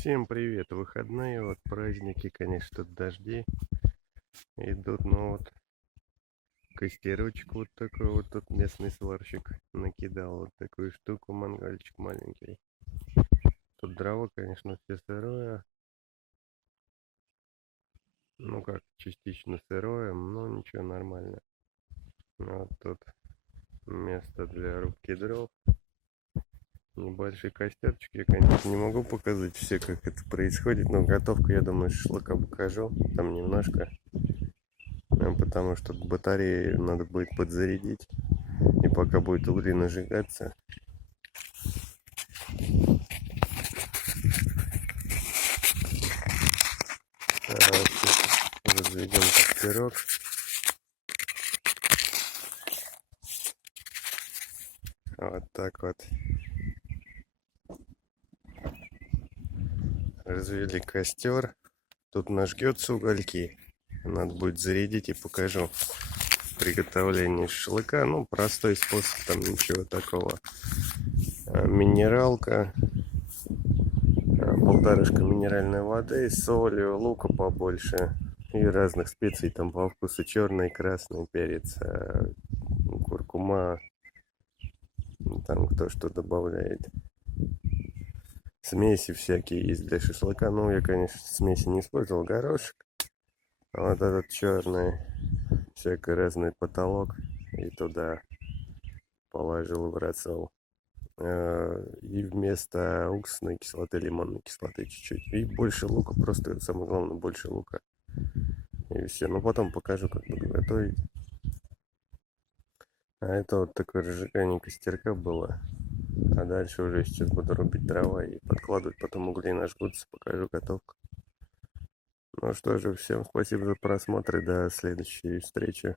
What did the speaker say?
Всем привет! Выходные, вот праздники, конечно, тут дожди идут, но вот костерочек вот такой вот тут местный сварщик накидал, вот такую штуку, мангальчик маленький. Тут дрова, конечно, все сырое, ну как, частично сырое, но ничего, нормально. Вот тут место для рубки дров. Небольшой костерчик. Я, конечно, не могу показать все, как это происходит, но готовку, я думаю, шашлыка покажу. Там немножко. Потому что батареи надо будет подзарядить. И пока будет угли нажигаться. Разведем костерок. Вот так вот. Развели костер. Тут нажгется угольки. Надо будет зарядить и покажу приготовление шашлыка. Ну, простой способ, там ничего такого. Минералка. Полторашка минеральной воды, солью, лука побольше. И разных специй там по вкусу. Черный, красный перец, куркума. Там кто что добавляет. Смеси всякие есть для шашлыка. Ну, я, конечно, смеси не использовал. Горошек. А вот этот черный. Всякий разный потолок. И туда положил в рассол. И вместо уксусной кислоты лимонной кислоты чуть-чуть. И больше лука. Просто самое главное, больше лука. И все. Ну, потом покажу, как буду готовить. А это вот такое разжигание костерка было. А дальше уже сейчас буду рубить дрова и подкладывать. Потом угли нажгутся. Покажу готовку. Ну что же, всем спасибо за просмотр и до следующей встречи.